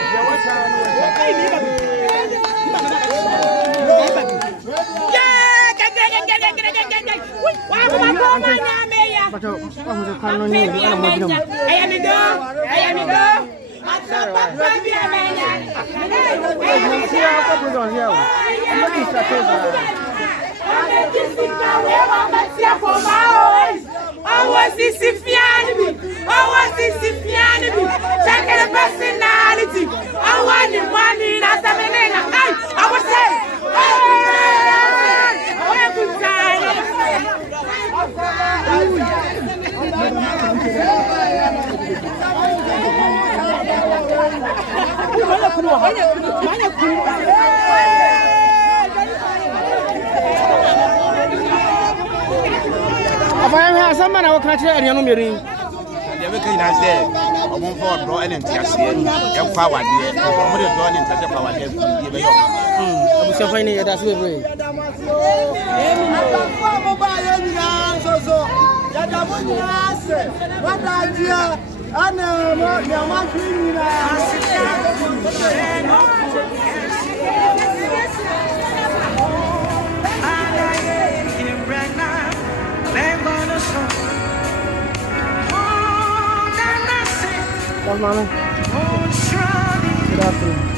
If I have someone I will catch it and you're not. They make it nice there. ɔmo mfa ɔdɔ ɛne nteaseɛ ɛkɔ awadeɛ ɔmo de dɔ ne nteaseɛ kɔ awadeɛ yɛ bɛyɛ abusafo ni yɛda so bebree Mama. Good afternoon.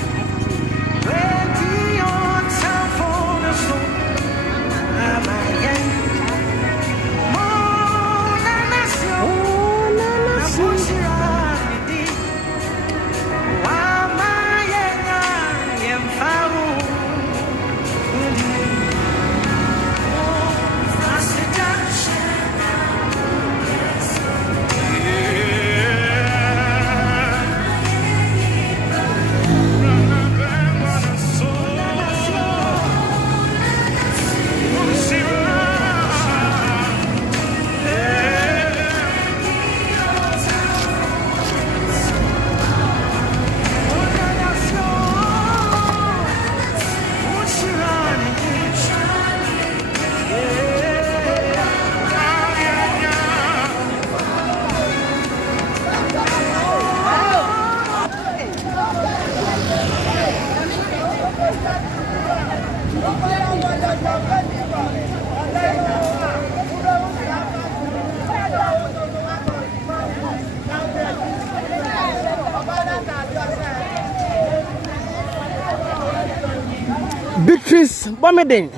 Beatrice Bomedin,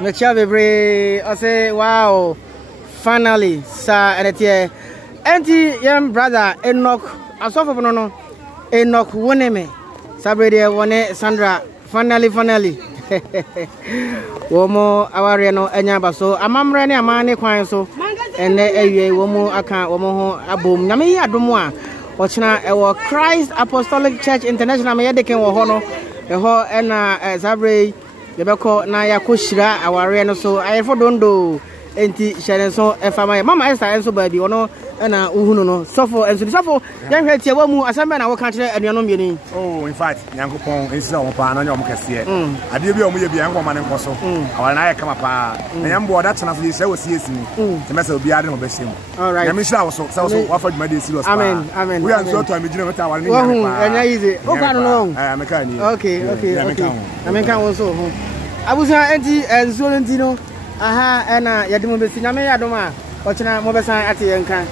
Mechavebre, I say, wow, finally, sir, and it's here. Auntie, young brother, Enoch, Ɔsɔfo no, Enoch Woneme, Sabrina, Wone, Sandra, finally. Womo, Awareɛ no, Enyabaso, Amamre, Amane, Quanso, and Efie, Womo, Aka, Womo, Abum, Nami, Adumwa, Ochina, our Christ Apostolic Church International, Mayadeken, Hono, the whole, and Sabre. Yebeko na yakoshira Awareɛ no so ayefo dondo enti hyɛne so efama mama Esther enso baabi ono na uhunu no sɔfo enso sɔfo yɛhwɛ tie wa mu asɛm na wɔka kyerɛ anuanom mieni oh in fact nyankopɔn ensira wɔn pa na nyɛ wɔn kɛseɛ adeɛ bi a wɔn yɛ bi nkɔ ma ne nkɔ so awara na ayɛ kama pa na nyambo ɔda tena so yɛ sɛ wɔ sie ni temɛsɛ obi ade no bɛhyɛ mu alright nyame hyira wo so sɛ so wafa dwuma de serious pa amen we are so to amegyina meta awara ne nyame pa ɛnya easy roka no meka ni okay ameka wo so ho abusa enti enso enti no aha ɛna yɛde mo besi nyame yɛ adom a ɔkyena mo bɛsan ate yɛn kan